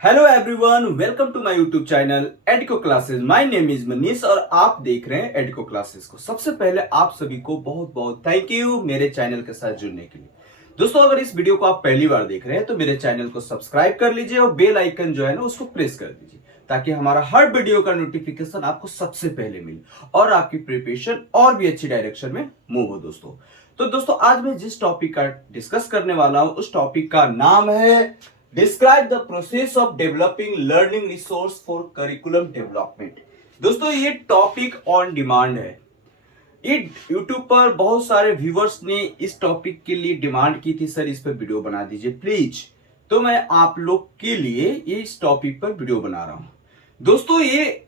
Hello everyone, welcome to my YouTube channel Edico classes. My name is Manish और आप देख रहे हैं एडिको क्लासेस को। सबसे पहले आप सभी को बहुत बहुत थैंक यू मेरे चैनल के साथ जुड़ने के लिए। दोस्तों, अगर इस वीडियो को आप पहली बार देख रहे हैं तो मेरे चैनल को सब्सक्राइब कर लीजिए और बेल आइकन जो है ना उसको प्रेस कर दीजिए ताकि हमारा हर वीडियो का नोटिफिकेशन आपको सबसे पहले मिले और आपकी प्रिपरेशन और भी अच्छी डायरेक्शन में मूव हो। दोस्तों आज मैं जिस टॉपिक का डिस्कस करने वाला हूं उस टॉपिक का नाम है describe the process of developing learning resource for curriculum development. दोस्तों, ये टॉपिक ऑन डिमांड है। ये यूट्यूब पर बहुत सारे व्यूअर्स ने इस टॉपिक के लिए डिमांड की थी, सर इस पर वीडियो बना दीजिए प्लीज। तो मैं आप लोग के लिए इस टॉपिक पर वीडियो बना रहा हूं। दोस्तों, ये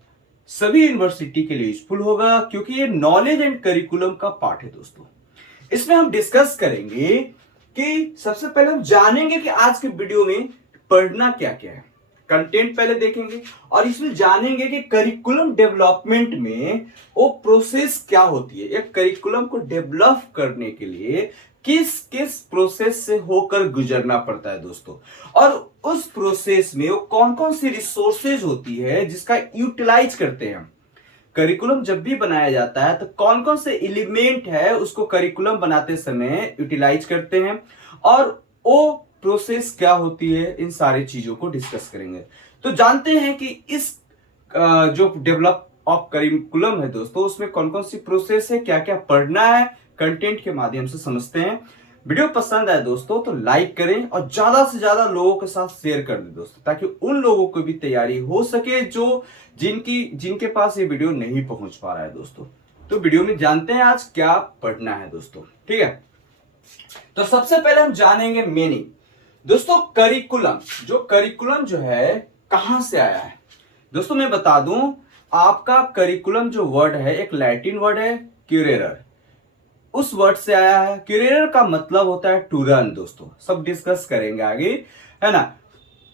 सभी यूनिवर्सिटी के लिए यूजफुल होगा क्योंकि ये नॉलेज एंड करिकुलम का पार्ट है। दोस्तों, इसमें हम डिस्कस करेंगे कि सबसे पहले हम जानेंगे कि आज के वीडियो में पढ़ना क्या क्या है। कंटेंट पहले देखेंगे और इसमें जानेंगे कि करिकुलम डेवलपमेंट में वो प्रोसेस क्या होती है। एक करिकुलम को डेवलप करने के लिए किस किस प्रोसेस से होकर गुजरना पड़ता है दोस्तों, और उस प्रोसेस में वो कौन कौन सी रिसोर्सेज होती है जिसका यूटिलाइज करते हैं। करिकुलम जब भी बनाया जाता है तो कौन कौन से एलिमेंट है उसको करिकुलम बनाते समय यूटिलाइज करते हैं और वो प्रोसेस क्या होती है, इन सारी चीजों को डिस्कस करेंगे। तो जानते हैं कि इस जो डेवलप ऑफ करिकुलम है दोस्तों, उसमें कौन कौन सी प्रोसेस है, क्या क्या पढ़ना है, कंटेंट के माध्यम से समझते हैं। वीडियो पसंद आए दोस्तों तो लाइक करें और ज्यादा से ज्यादा लोगों के साथ शेयर कर दें दोस्तों, ताकि उन लोगों को भी तैयारी हो सके जो जिनके पास ये वीडियो नहीं पहुंच पा रहा है दोस्तों। तो वीडियो में जानते हैं आज क्या पढ़ना है दोस्तों, ठीक है। तो सबसे पहले हम जानेंगे मीनिंग। दोस्तों, करिकुलम जो है कहां से आया है। दोस्तों, मैं बता दूं, आपका करिकुलम जो वर्ड है एक लैटिन वर्ड है क्यूरेरर, उस वर्ड से आया है। क्यूरेरर का मतलब होता है टू रन। दोस्तों, सब डिस्कस करेंगे आगे, है ना।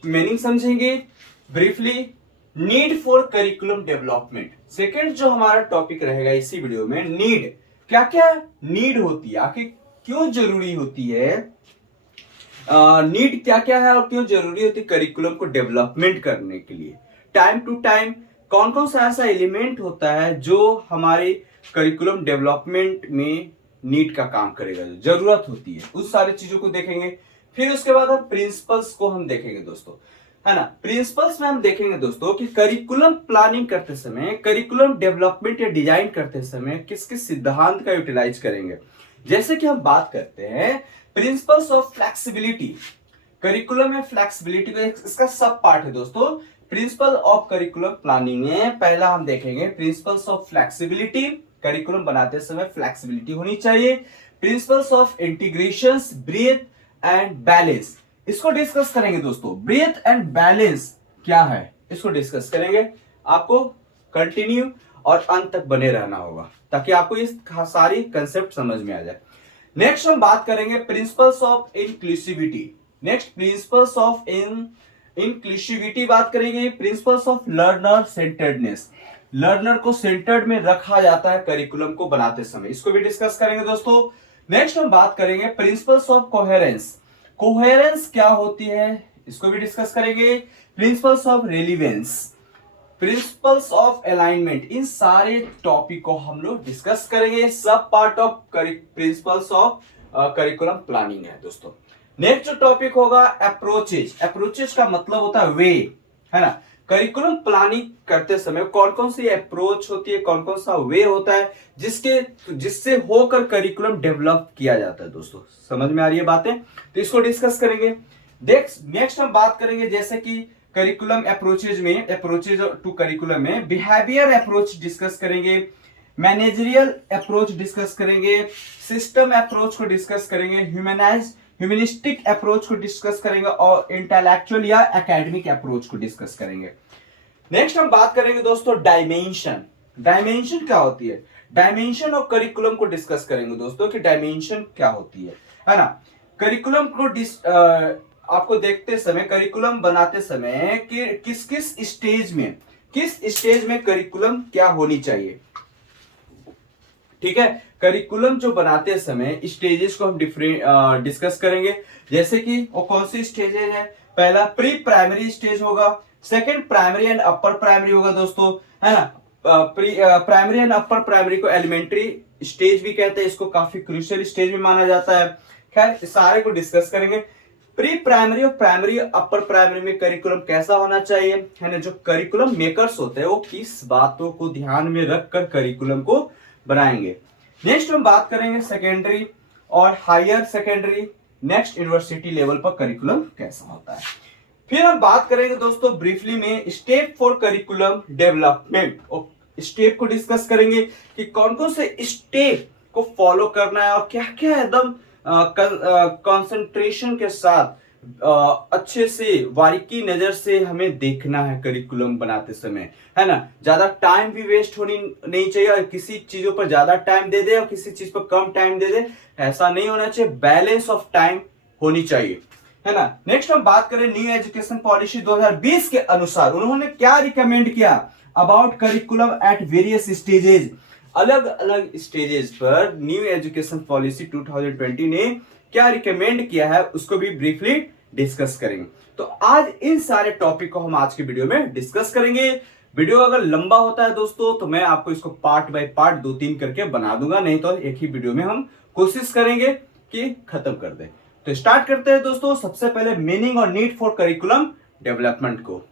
मीनिंग समझेंगे briefly. Need for curriculum development, second जो हमारा टॉपिक रहेगा इसी वीडियो में। नीड, क्या क्या नीड होती है, आखिर क्यों जरूरी होती है, नीड क्या क्या है और क्यों जरूरी होती है करिकुलम को डेवलपमेंट करने के लिए। टाइम टू टाइम कौन कौन सा ऐसा एलिमेंट होता है जो हमारे करिकुलम डेवलपमेंट में नीड का काम करेगा, जरूरत होती है, उस सारी चीजों को देखेंगे। फिर उसके बाद हम प्रिंसिपल्स को हम देखेंगे दोस्तों, है ना। प्रिंसिपल्स में हम देखेंगे दोस्तों कि करिकुलम प्लानिंग करते समय, करिकुलम डेवलपमेंट या डिजाइन करते समय किस किस सिद्धांत का यूटिलाइज करेंगे। जैसे कि हम बात करते हैं प्रिंसिपल्स ऑफ फ्लेक्सिबिलिटी। करिकुलम में फ्लेक्सिबिलिटी का इसका सब पार्ट है दोस्तों। प्रिंसिपल ऑफ करिकुलम प्लानिंग में पहला हम देखेंगे प्रिंसिपल्स ऑफ फ्लेक्सिबिलिटी। करिकुलम बनाते समय फ्लेक्सिबिलिटी होनी चाहिए। Principles of integration, breadth and balance, इसको डिस्कस करेंगे दोस्तों। ब्रेथ एंड बैलेंस क्या है इसको डिस्कस करेंगे। आपको कंटिन्यू और अंत तक बने रहना होगा ताकि आपको ये सारी कंसेप्ट समझ में आ जाए। नेक्स्ट हम बात करेंगे principles of inclusivity. Next principles of inclusivity बात करेंगे। Principles of learner centredness, learner को सेंटर्ड में रखा जाता है करिकुलम को बनाते समय, इसको भी डिस्कस करेंगे दोस्तों। नेक्स्ट हम बात करेंगे प्रिंसिपल्स ऑफ कोहेरेंस। कोहेरेंस क्या होती है इसको भी डिस्कस करेंगे। Principles of relevance, principles of alignment, इन सारे टॉपिक को हम लोग डिस्कस करेंगे। सब part of principles of curriculum planning है दोस्तों। नेक्स्ट जो टॉपिक होगा अप्रोचेज। अप्रोचेज का मतलब होता है वे, है ना। करिकुलम प्लानिंग करते समय कौन कौन सी अप्रोच होती है, कौन कौन सा वे होता है जिससे होकर करिकुलम डेवलप किया जाता है दोस्तों। समझ में आ रही है बातें, तो इसको डिस्कस करेंगे। नेक्स्ट हम बात करेंगे जैसे कि करिकुलम अप्रोचेज टू करिकुलम में बिहेवियर अप्रोच डिस्कस करेंगे, मैनेजरियल अप्रोच डिस्कस करेंगे, सिस्टम अप्रोच को डिस्कस करेंगे, ह्यूमनिस्टिक अप्रोच को डिस्कस करेंगे और इंटेलेक्चुअल या एकेडमिक अप्रोच को डिस्कस करेंगे। नेक्स्ट हम बात करेंगे दोस्तों डायमेंशन। डायमेंशन क्या होती है, डायमेंशन ऑफ करिकुलम को डिस्कस करेंगे दोस्तों कि डायमेंशन क्या होती है ना। करिकुलम को आपको देखते समय, करिकुलम बनाते समय कि किस स्टेज में करिकुलम क्या होनी चाहिए, ठीक है। करिकुलम जो बनाते समय स्टेजेस को हम डिस्कस करेंगे। जैसे कि वो कौन सी स्टेजेस है, पहला प्री प्राइमरी स्टेज होगा, second primary and upper primary होगा दोस्तों, है ना। प्राइमरी एंड अपर प्राइमरी को एलिमेंट्री स्टेज भी कहते हैं, इसको काफी क्रूशियल स्टेज भी माना जाता है। खैर सारे को डिस्कस करेंगे। प्री प्राइमरी और प्राइमरी अपर प्राइमरी में करिकुलम कैसा होना चाहिए, है ना। जो करिकुलम मेकर्स होते हैं वो किस बातों को ध्यान में रखकर करिकुलम को बनाएंगे। नेक्स्ट हम बात करेंगे सेकेंडरी और higher secondary, next university level पर करिकुलम कैसा होता है। फिर हम बात करेंगे दोस्तों ब्रीफली में स्टेप फॉर करिकुलम डेवलपमेंट, और स्टेप को डिस्कस करेंगे कि कौन कौन से स्टेप को फॉलो करना है और क्या क्या एकदम कंसंट्रेशन के साथ अच्छे से बारीकी नजर से हमें देखना है करिकुलम बनाते समय, है ना। ज्यादा टाइम भी वेस्ट होनी नहीं चाहिए और किसी चीजों पर ज्यादा टाइम दे दे और किसी चीज पर कम टाइम दे दे, ऐसा नहीं होना चाहिए। बैलेंस ऑफ टाइम होनी चाहिए, है ना। नेक्स्ट हम बात करें न्यू एजुकेशन पॉलिसी 2020 के अनुसार उन्होंने क्या रिकमेंड किया about curriculum at various stages. अलग अलग स्टेजेस पर न्यू एजुकेशन पॉलिसी 2020 ने क्या रिकमेंड किया है उसको भी ब्रीफली डिस्कस करेंगे। तो आज इन सारे टॉपिक को हम आज की वीडियो में डिस्कस करेंगे। वीडियो अगर लंबा होता है दोस्तों तो मैं आपको इसको पार्ट बाय पार्ट 2-3 करके बना दूंगा, नहीं तो एक ही वीडियो में हम कोशिश करेंगे कि खत्म कर दें। तो स्टार्ट करते हैं दोस्तों। सबसे पहले मीनिंग और नीड फॉर करिकुलम डेवलपमेंट को।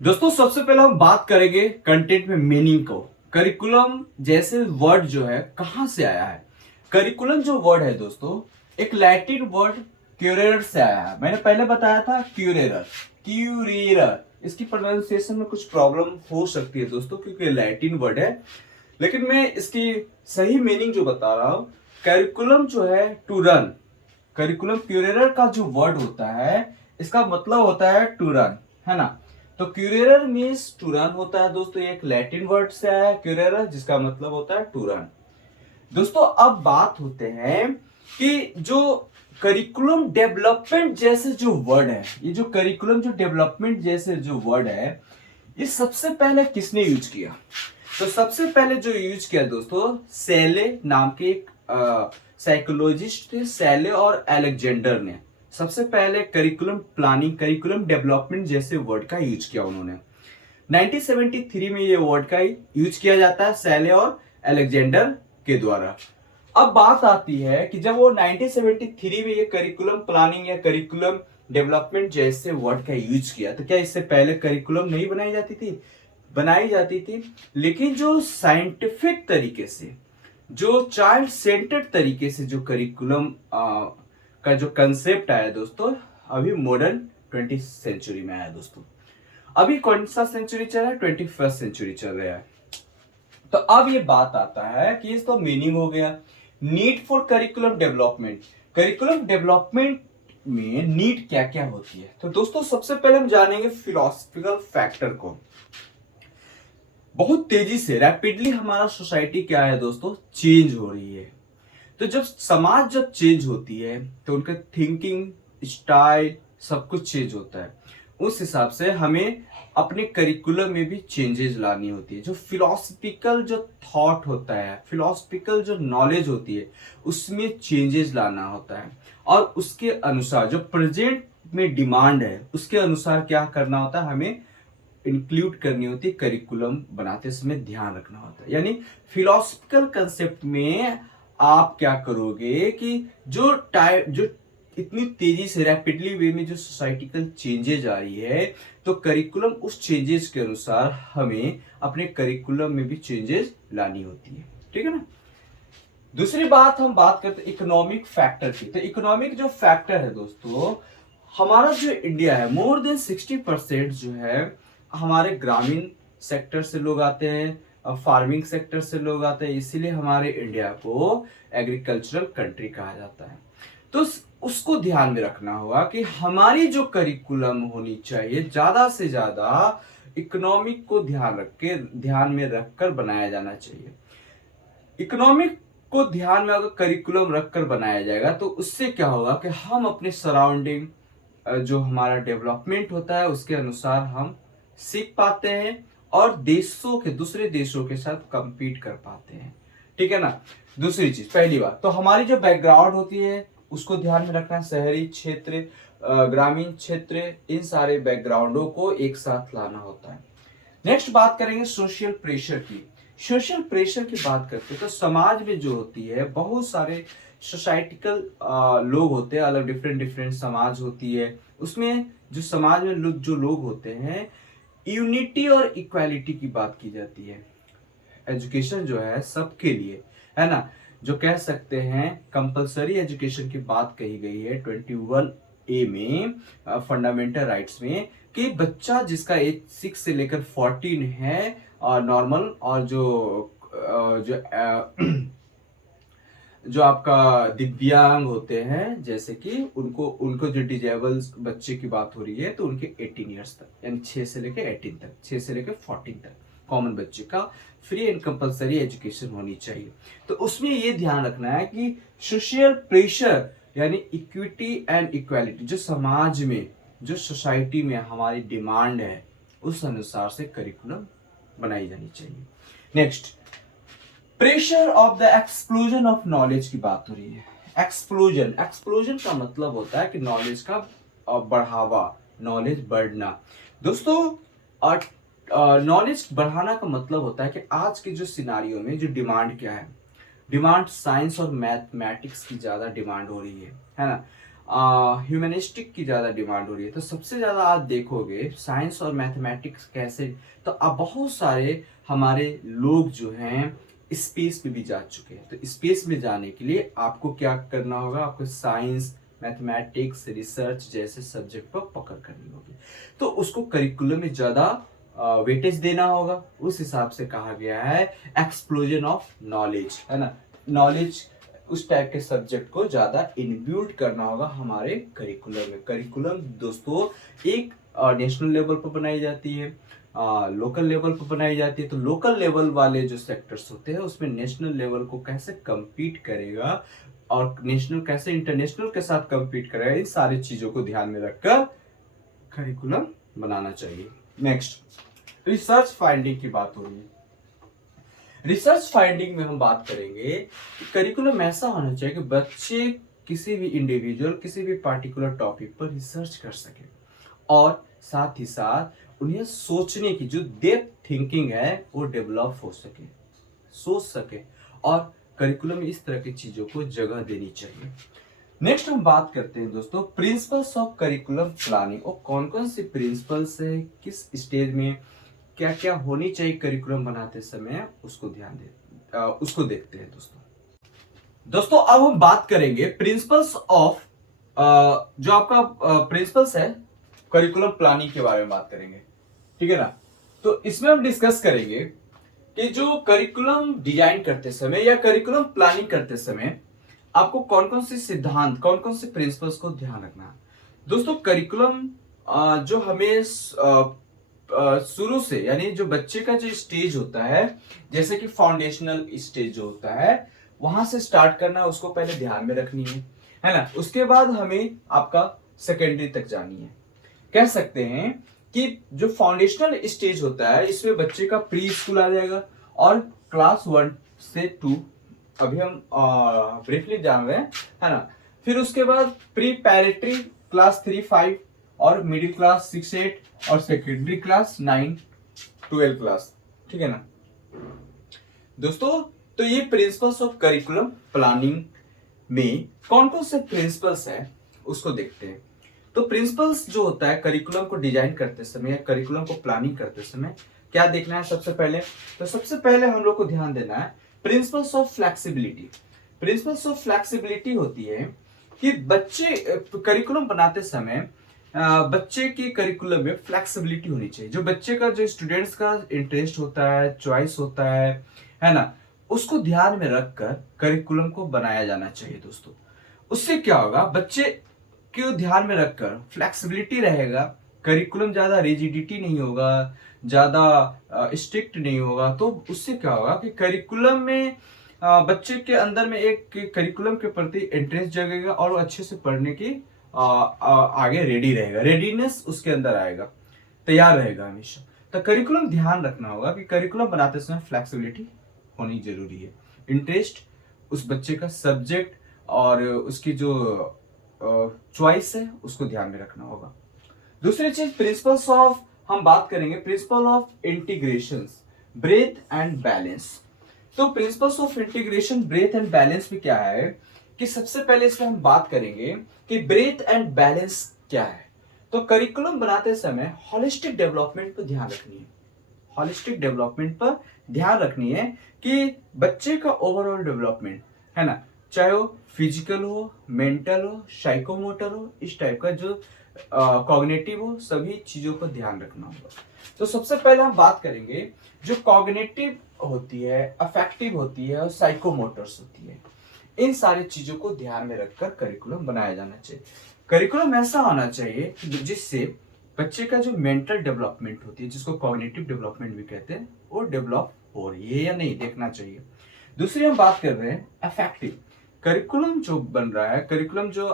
दोस्तों सबसे पहले हम बात करेंगे कंटेंट में मीनिंग को। करिकुलम जैसे वर्ड जो है कहां से आया है। करिकुलम जो वर्ड है दोस्तों एक लैटिन वर्ड क्यूरेरर से आया है। मैंने पहले बताया था क्यूरेरर, क्यूरेरर, इसकी प्रोनाउंसिएशन में कुछ प्रॉब्लम हो सकती है दोस्तों क्योंकि लैटिन वर्ड है, लेकिन मैं इसकी सही मीनिंग जो बता रहा हूं। करिकुलम जो है टू रन, करिकुलम क्यूरेरर का जो वर्ड होता है इसका मतलब होता है टू रन, है ना। तो क्यूरेरर मीन्स टू रन होता है दोस्तों, ये एक लैटिन वर्ड से आया है क्यूरेरर जिसका मतलब होता है टू रन। दोस्तों अब बात होते हैं कि जो करिकुलम डेवलपमेंट जैसे जो वर्ड है, ये जो करिकुलम जो डेवलपमेंट जैसे जो वर्ड है ये सबसे पहले किसने यूज किया। तो सबसे पहले जो यूज किया दोस्तों सेले नाम के एक साइकोलॉजिस्ट थे, सेले और अलेक्जेंडर ने सबसे पहले करिकुलम प्लानिंग, करिकुलम डेवलपमेंट जैसे वर्ड का यूज किया उन्होंने। 1973 में ये वर्ड का यूज किया जाता है सेले और अलेक्जेंडर के द्वारा। अब बात आती है कि जब वो 1973 में ये करिकुलम प्लानिंग या करिकुलम डेवलपमेंट जैसे वर्ड का यूज किया तो क्या इससे पहले करिकुलम नहीं बनाई जाती थी? बनाई जाती थी, लेकिन जो साइंटिफिक तरीके से, जो चाइल्ड सेंटर्ड तरीके से जो करिकुलम का जो कंसेप्ट आया दोस्तों अभी मॉडर्न 20th सेंचुरी में आया दोस्तों। अभी कौन सा सेंचुरी चल रहा है? 21st सेंचुरी चल रहा है। तो अब ये बात आता है कि इसका मीनिंग हो गया need for curriculum development. Curriculum development में नीड क्या क्या होती है। तो दोस्तों सबसे पहले हम जानेंगे फिलोसफिकल फैक्टर को। बहुत तेजी से रैपिडली हमारा सोसाइटी क्या है दोस्तों चेंज हो रही है। तो जब समाज जब चेंज होती है तो उनका थिंकिंग स्टाइल सब कुछ चेंज होता है। उस हिसाब से हमें अपने करिकुलम में भी चेंजेस लानी होती है। जो फिलोसफिकल जो थॉट होता है, फिलोसफिकल जो नॉलेज होती है उसमें चेंजेस लाना होता है और उसके अनुसार जो प्रेजेंट में डिमांड है उसके अनुसार क्या करना होता है, हमें इंक्लूड करनी होती है। करिकुलम बनाते समय ध्यान रखना होता है। यानी फिलोसफिकल कंसेप्ट में आप क्या करोगे कि जो इतनी तेजी से रैपिडली वे में जो सोसाइटिकल चेंजेज आ रही है तो करिकुलम उस चेंजेस के अनुसार हमें अपने करिकुलम में भी चेंजेस लानी होती है, ठीक है ना। दूसरी बात हम बात करते हैं इकोनॉमिक फैक्टर की। तो इकोनॉमिक जो फैक्टर है दोस्तों, हमारा जो इंडिया है मोर देन 60% जो है हमारे ग्रामीण सेक्टर से लोग आते हैं, फार्मिंग सेक्टर से लोग आते हैं, इसीलिए हमारे इंडिया को एग्रीकल्चरल कंट्री कहा जाता है। तो उसको ध्यान में रखना होगा कि हमारी जो करिकुलम होनी चाहिए ज्यादा से ज्यादा इकोनॉमिक को ध्यान में रखकर बनाया जाना चाहिए। इकोनॉमिक को ध्यान में अगर करिकुलम रखकर बनाया जाएगा तो उससे क्या होगा कि हम अपने सराउंडिंग जो हमारा डेवलपमेंट होता है उसके अनुसार हम सीख पाते हैं और दूसरे देशों के साथ compete कर पाते हैं, ठीक है ना। दूसरी चीज, पहली बात तो हमारी जो बैकग्राउंड होती है उसको ध्यान में रखना है। शहरी क्षेत्र ग्रामीण क्षेत्र, इन सारे बैकग्राउंडों को एक साथ लाना होता है। नेक्स्ट बात करेंगे सोशल प्रेशर की। सोशल प्रेशर की बात करते हैं तो समाज में जो होती है बहुत सारे सोसाइटिकल लोग होते हैं, अलग डिफरेंट डिफरेंट समाज होती है। उसमें जो समाज में जो लोग होते हैं, यूनिटी और इक्वालिटी की बात की जाती है। एजुकेशन जो है सबके लिए, है ना, जो कह सकते हैं कंपलसरी एजुकेशन की बात कही गई है 21A में, फंडामेंटल राइट्स में, कि बच्चा जिसका एज 6 से लेकर 14 है नॉर्मल, और जो आपका दिव्यांग होते हैं, जैसे कि उनको उनको जो डिजेबल बच्चे की बात हो रही है, तो उनके 18 ईयर्स तक, यानी 6 से लेकर 18 तक, 6 से लेकर 14 तक कॉमन बच्चे का फ्री एंड कंपलसरी एजुकेशन होनी चाहिए। तो उसमें ये ध्यान रखना है कि सोशल प्रेशर यानी इक्विटी एंड इक्वालिटी, जो समाज में, जो सोसाइटी में हमारी डिमांड है, उस अनुसार से करिकुलम बनाई जानी चाहिए। Next, pressure of the explosion of knowledge की बात हो रही है। एक्सप्लोजन का मतलब होता है कि नॉलेज का बढ़ावा, नॉलेज बढ़ना। दोस्तों, नॉलेज बढ़ाना का मतलब होता है कि आज के जो सिनारियो में जो डिमांड क्या है, डिमांड साइंस और मैथमेटिक्स की ज़्यादा डिमांड हो रही है ना, ह्यूमनिस्टिक की ज़्यादा डिमांड हो रही है। तो सबसे ज़्यादा आप देखोगे साइंस और मैथमेटिक्स कैसे, तो अब बहुत सारे हमारे लोग जो हैं स्पेस में भी जा चुके हैं। तो स्पेस में जाने के लिए आपको क्या करना होगा, आपको साइंस, मैथमेटिक्स, रिसर्च जैसे सब्जेक्ट पर पकड़ करनी होगी। तो उसको करिकुलम में ज़्यादा वेटेज देना होगा। उस हिसाब से कहा गया है एक्सप्लोजन ऑफ नॉलेज, है ना, नॉलेज उस टाइप के सब्जेक्ट को ज़्यादा इनब्यूल्ड करना होगा हमारे करिकुलम में। करिकुलम दोस्तों एक नेशनल लेवल पर बनाई जाती है, लोकल लेवल पर बनाई जाती है। तो लोकल लेवल वाले जो सेक्टर्स होते हैं उसमें नेशनल लेवल को कैसे कम्पीट करेगा और नेशनल कैसे इंटरनेशनल के साथ कम्पीट करेगा, इन सारी चीज़ों को ध्यान में रखकर करिकुलम बनाना चाहिए। नेक्स्ट, रिसर्च फाइंडिंग की बात हो रही है। रिसर्च फाइंडिंग में हम बात करेंगे कि करिकुलम ऐसा होना चाहिए कि बच्चे किसी भी इंडिविजुअल, किसी भी पार्टिकुलर टॉपिक पर रिसर्च कर सके, और साथ ही साथ उन्हें सोचने की जो डेप्थ थिंकिंग है वो डेवलप हो सके, सोच सके, और करिकुलम में इस तरह की चीज़ों को जगह देनी चाहिए। नेक्स्ट हम बात करते हैं दोस्तों प्रिंसिपल्स ऑफ करिकुलम प्लानिंग, और कौन कौन से प्रिंसिपल्स है, किस स्टेज में क्या क्या होनी चाहिए करिकुलम बनाते समय, उसको उसको देखते हैं दोस्तों अब हम बात करेंगे प्रिंसिपल्स ऑफ, जो आपका प्रिंसिपल्स है करिकुलम प्लानिंग के बारे में बात करेंगे, ठीक है ना। तो इसमें हम डिस्कस करेंगे कि जो करिकुलम डिजाइन करते समय या करिकुलम प्लानिंग करते समय आपको कौन कौन से सिद्धांत, कौन कौन से प्रिंसिपल्स को ध्यान रखना है। दोस्तों करिकुलम जो हमें शुरू से, यानी जो बच्चे का जो स्टेज होता है, जैसे कि फाउंडेशनल स्टेज जो होता है, वहां से स्टार्ट करना, उसको पहले ध्यान में रखनी है ना। उसके बाद हमें आपका सेकेंडरी तक जानी है। कह सकते हैं कि जो फाउंडेशनल स्टेज होता है इसमें बच्चे का प्री स्कूल आ जाएगा, और क्लास 1 से 2 अभी हम ब्रीफली जान रहे हैं, है ना। फिर उसके बाद प्री पैरेटरी क्लास 3, 5, और मिडिल क्लास 6, 8, और सेकेंडरी क्लास 9, 12 क्लास, ठीक है ना दोस्तों। तो ये प्रिंसिपल्स ऑफ करिकुलम प्लानिंग में कौन कौन से प्रिंसिपल्स है उसको देखते हैं। तो प्रिंसिपल्स जो होता है करिकुलम को डिजाइन करते समय या करिकुलम को प्लानिंग करते समय क्या देखना है सबसे पहले, तो सबसे पहले हम लोग को ध्यान देना है principles of flexibility. Principles of flexibility होती है कि बच्चे करिकुलम बनाते समय बच्चे के करिकुलम में फ्लेक्सिबिलिटी होनी चाहिए। जो बच्चे का, जो स्टूडेंट्स का इंटरेस्ट होता है, चॉइस होता है ना, उसको ध्यान में रखकर करिकुलम को बनाया जाना चाहिए दोस्तों। उससे क्या होगा, बच्चे को ध्यान में रखकर फ्लेक्सिबिलिटी रहेगा, करिकुलम ज्यादा रिजिडिटी नहीं होगा, ज्यादा स्ट्रिक्ट नहीं होगा। तो उससे क्या होगा कि करिकुलम में बच्चे के अंदर में एक करिकुलम के प्रति इंटरेस्ट जगेगा, और वो अच्छे से पढ़ने की आगे रेडी रहेगा, रेडीनेस उसके अंदर आएगा, तैयार रहेगा हमेशा। तो करिकुलम ध्यान रखना होगा कि करिकुलम बनाते समय फ्लेक्सिबिलिटी होनी जरूरी है। इंटरेस्ट उस बच्चे का, सब्जेक्ट और उसकी जो चॉइस है उसको ध्यान में रखना होगा। दूसरी चीज प्रिंसिपल्स ऑफ, हम बात करेंगे principle of integration, breadth and balance. तो principles of integration, breadth and balance में क्या है कि सबसे पहले इसमें हम बात करेंगे कि ब्रेथ एंड बैलेंस क्या है। तो करिकुलम बनाते समय होलिस्टिक डेवलपमेंट पर ध्यान रखनी है, होलिस्टिक डेवलपमेंट पर ध्यान रखनी है कि बच्चे का ओवरऑल डेवलपमेंट है ना, चाहे वो फिजिकल हो, मेंटल हो, साइकोमोटर हो, इस टाइप का जो कॉग्निटिव हो, सभी चीजों पर ध्यान रखना होगा। तो सबसे पहले हम बात करेंगे जो कॉग्निटिव होती है, अफेक्टिव होती है और साइकोमोटर्स होती है, इन सारी चीजों को ध्यान में रखकर करिकुलम बनाया जाना चाहिए। करिकुलम ऐसा होना चाहिए जिससे बच्चे का जो मेंटल डेवलपमेंट होती है, जिसको कॉग्निटिव डेवलपमेंट भी कहते हैं, वो डेवलप हो रही है या नहीं देखना चाहिए। दूसरी हम बात कर रहे हैं अफेक्टिव। करिकुलम जो बन रहा है, करिकुलम जो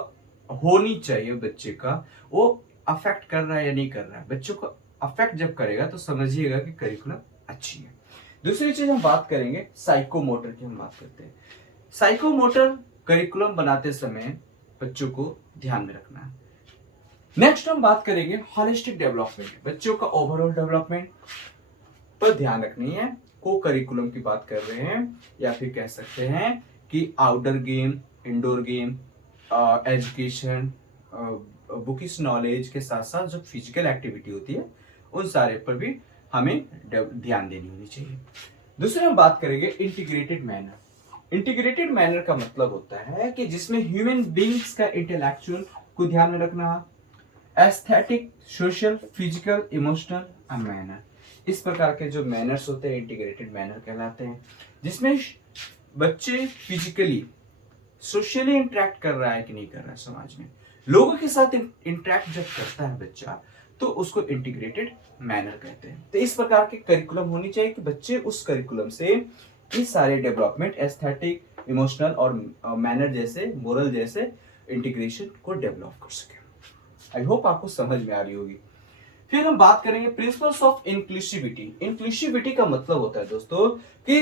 होनी चाहिए बच्चे का, वो अफेक्ट कर रहा है या नहीं कर रहा है। बच्चों को अफेक्ट जब करेगा तो समझिएगा कि करिकुलम अच्छी है। दूसरी चीज हम बात करेंगे साइकोमोटर की, हम बात करते हैं साइकोमोटर। करिकुलम बनाते समय बच्चों को ध्यान में रखना है। नेक्स्ट हम बात करेंगे होलिस्टिक डेवलपमेंट, बच्चों का ओवरऑल डेवलपमेंट पर ध्यान रखनी है। को करिकुलम की बात कर रहे हैं या फिर कह सकते हैं कि outdoor game, indoor game, education, bookish knowledge के साथ साथ जो फिजिकल एक्टिविटी होती है उन सारे पर भी हमें ध्यान देनी होनी चाहिए। दूसरे हम बात करेंगे इंटीग्रेटेड मैनर। इंटीग्रेटेड मैनर का मतलब होता है कि जिसमें ह्यूमन बींग्स का इंटेलेक्चुअल को ध्यान में रखना, aesthetic, social, physical, emotional and manner, इस प्रकार के जो मैनर्स होते हैं इंटीग्रेटेड मैनर कहलाते हैं, जिसमें बच्चे फिजिकली, सोशली इंटरेक्ट कर रहा है कि नहीं कर रहा है, समाज में लोगों के साथ इंटरेक्ट जब करता है बच्चा तो उसको इंटीग्रेटेड मैनर कहते हैं। तो इस प्रकार के करिकुलम होनी चाहिए कि बच्चे उस करिकुलम से इस सारे डेवलपमेंट, एस्थेटिक, इमोशनल और मैनर जैसे, मोरल जैसे इंटीग्रेशन को डेवलप कर सके। आई होप आपको समझ में आ रही होगी। फिर हम बात करेंगे प्रिंसिपल्स ऑफ इंक्लूसिविटी। इंक्लूसिविटी का मतलब होता है दोस्तों कि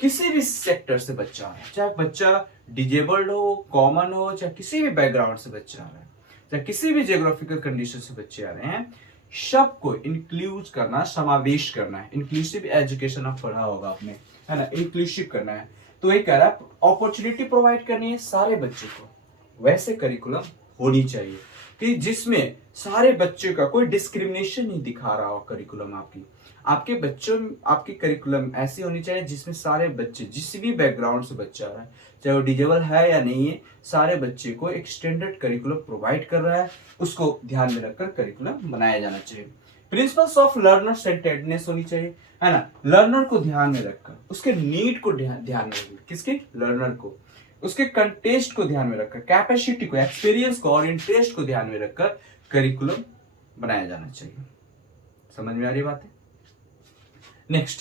किसी भी सेक्टर से बच्चा है, चाहे बच्चा डिजेबल्ड हो, कॉमन हो, चाहे किसी भी बैकग्राउंड से बच्चा आ रहा है, चाहे किसी भी जियोग्राफिकल कंडीशन से बच्चे आ रहे हैं, सबको इंक्लूड करना, समावेश करना है। इंक्लूसिव एजुकेशन आप पढ़ा होगा आपने, है ना, इंक्लूसिव करना है। तो ये कह रहा है अपॉर्चुनिटी प्रोवाइड करनी है सारे बच्चों को, वैसे करिकुलम होनी चाहिए कि जिसमें सारे बच्चों का कोई डिस्क्रिमिनेशन नहीं दिखा रहा हो। करिकुलम आपके बच्चों, आपकी करिकुलम ऐसी होनी चाहिए जिसमें सारे बच्चे, जिस भी बैकग्राउंड से बच्चा आ रहा है, चाहे वो डिजेबल है या नहीं है, सारे बच्चे को एक स्टैंडर्ड करिकुलम प्रोवाइड कर रहा है, उसको ध्यान में रखकर करिकुलम बनाया जाना चाहिए। प्रिंसिपल्स ऑफ लर्नर सेंटर्डनेस होनी चाहिए, है ना, लर्नर को ध्यान में रखकर, उसके नीड को ध्यान में रखकर, किसके, लर्नर को, उसके कंटेस्ट को ध्यान में रखकर, कैपेसिटी को, एक्सपीरियंस को और इंटरेस्ट को ध्यान में रखकर करिकुलम बनाया जाना चाहिए। समझ में आ रही बात है। नेक्स्ट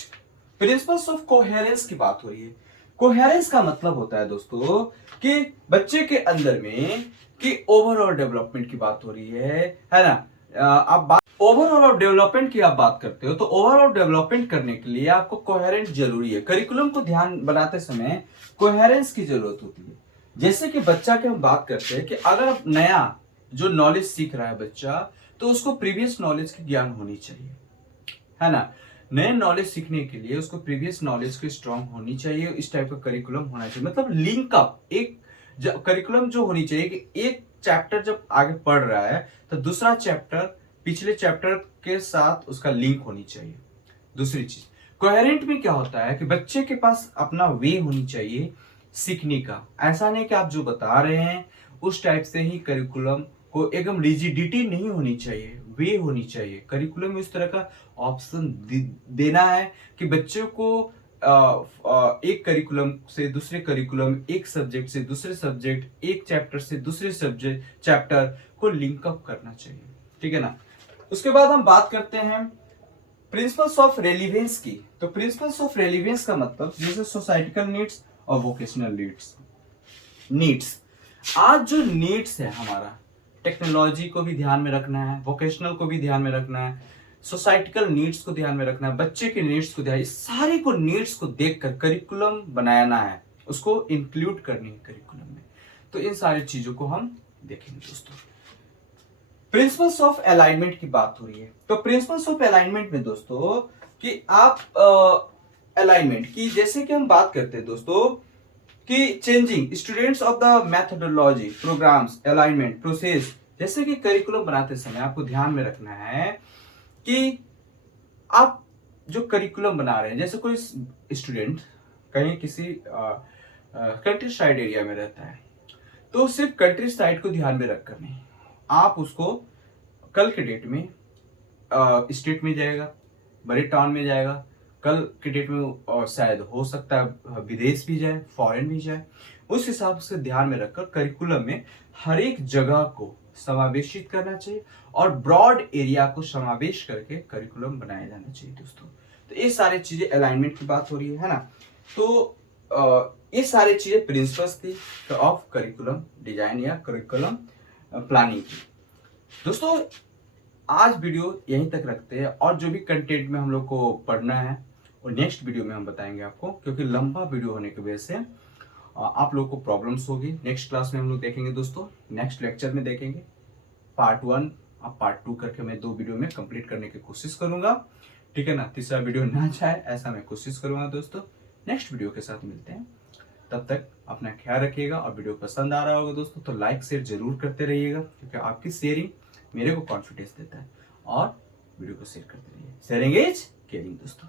प्रिंसिपल्स ऑफ कोहेरेंस की बात हो रही है। कोहेरेंस का मतलब होता है दोस्तों कि बच्चे के अंदर में कि ओवरऑल डेवलपमेंट की बात हो रही है ना। आप बात ओवरऑल डेवलपमेंट की आप बात करते हो तो ओवरऑल डेवलपमेंट करने के लिए आपको कोहेरेंट जरूरी है। करिकुलम को ध्यान बनाते समय कोहेरेंस की जरूरत होती है। जैसे कि बच्चा की हम बात करते हैं कि अगर आप नया जो नॉलेज सीख रहा है बच्चा, तो उसको प्रीवियस नॉलेज की ज्ञान होनी चाहिए, है ना। नए नॉलेज सीखने के लिए उसको प्रीवियस नॉलेज की स्ट्रांग होनी चाहिए। इस टाइप का करिकुलम होना चाहिए, मतलब लिंक अप, एक करिकुलम जो होनी चाहिए कि एक चैप्टर जब आगे पढ़ रहा है तो दूसरा चैप्टर पिछले चैप्टर के साथ उसका लिंक होनी चाहिए। दूसरी चीज कोहेरेंट में क्या होता है कि बच्चे के पास अपना वे होनी चाहिए सीखने का। ऐसा नहीं कि आप जो बता रहे हैं उस टाइप से ही करिकुलम को, एकदम रिजिडिटी नहीं होनी चाहिए, वे होनी चाहिए। करिकुलम में इस तरह का ऑप्शन देना है कि बच्चों को एक करिकुलम से दूसरे करिकुलम, एक सब्जेक्ट से दूसरे सब्जेक्ट, एक चैप्टर से दूसरे सब्जेक्ट चैप्टर को लिंक अप करना चाहिए, ठीक है ना। उसके बाद हम बात करते हैं प्रिंसिपल्स ऑफ रेलिवेंस की। तो प्रिंसिपल्स ऑफ रेलिवेंस का मतलब जैसे सोसाइटिकल नीड्स और वोकेशनल नीड्स। आज जो नीड्स है हमारा, टेक्नोलॉजी को भी ध्यान में रखना है, वोकेशनल को भी ध्यान में रखना है, सोसाइटिकल नीड्स को ध्यान में रखना है, बच्चे के नीड्स को ध्यान, इस सारे को नीड्स को देखकर करिकुलम बनाना है, उसको इंक्लूड करनी है करिकुलम में। तो इन सारी चीजों को हम देखेंगे दोस्तों। प्रिंसिपल्स ऑफ अलाइनमेंट की बात हो रही है, तो प्रिंसिपल्स ऑफ अलाइनमेंट में दोस्तों कि आप अलाइनमेंट की जैसे कि हम बात करते हैं दोस्तों कि changing students of the methodology programs alignment process, जैसे कि करिकुलम बनाते समय आपको ध्यान में रखना है कि आप जो करिकुलम बना रहे हैं, जैसे कोई स्टूडेंट कहीं किसी कंट्री साइड एरिया में रहता है, तो सिर्फ कंट्री साइड को ध्यान में रखकर नहीं, आप उसको कल के डेट में स्टेट में जाएगा, बड़े टाउन में जाएगा, कल के डेट में शायद हो सकता है विदेश भी जाए, फॉरेन भी जाए, उस हिसाब से ध्यान में रखकर करिकुलम में हर एक जगह को समावेशित करना चाहिए और ब्रॉड एरिया को समावेश करके करिकुलम बनाया जाना चाहिए दोस्तों। तो ये सारी चीजें अलाइनमेंट की बात हो रही है ना। तो ये सारी चीजें प्रिंसिपल्स थी ऑफ करिकुलम डिजाइन या करिकुलम प्लानिंग की। दोस्तों आज वीडियो यहीं तक रखते हैं, और जो भी कंटेंट में हम लोग को पढ़ना है और नेक्स्ट वीडियो में हम बताएंगे आपको, क्योंकि लंबा वीडियो होने की वजह से आप लोगों को प्रॉब्लम्स होगी। नेक्स्ट क्लास में हम लोग देखेंगे दोस्तों, नेक्स्ट लेक्चर में देखेंगे पार्ट 1 और पार्ट 2 करके मैं 2 वीडियो में कंप्लीट करने की कोशिश करूंगा, ठीक है ना। तीसरा वीडियो ना जाए ऐसा मैं कोशिश करूंगा दोस्तों। नेक्स्ट वीडियो के साथ मिलते हैं, तब तक अपना ख्याल रखिएगा। और वीडियो पसंद आ रहा होगा दोस्तों तो लाइक शेयर जरूर करते रहिएगा, क्योंकि आपकी शेयरिंग मेरे को कॉन्फिडेंस देता है। और वीडियो को शेयर करते रहिए। शेयरिंग इज केयरिंग दोस्तों।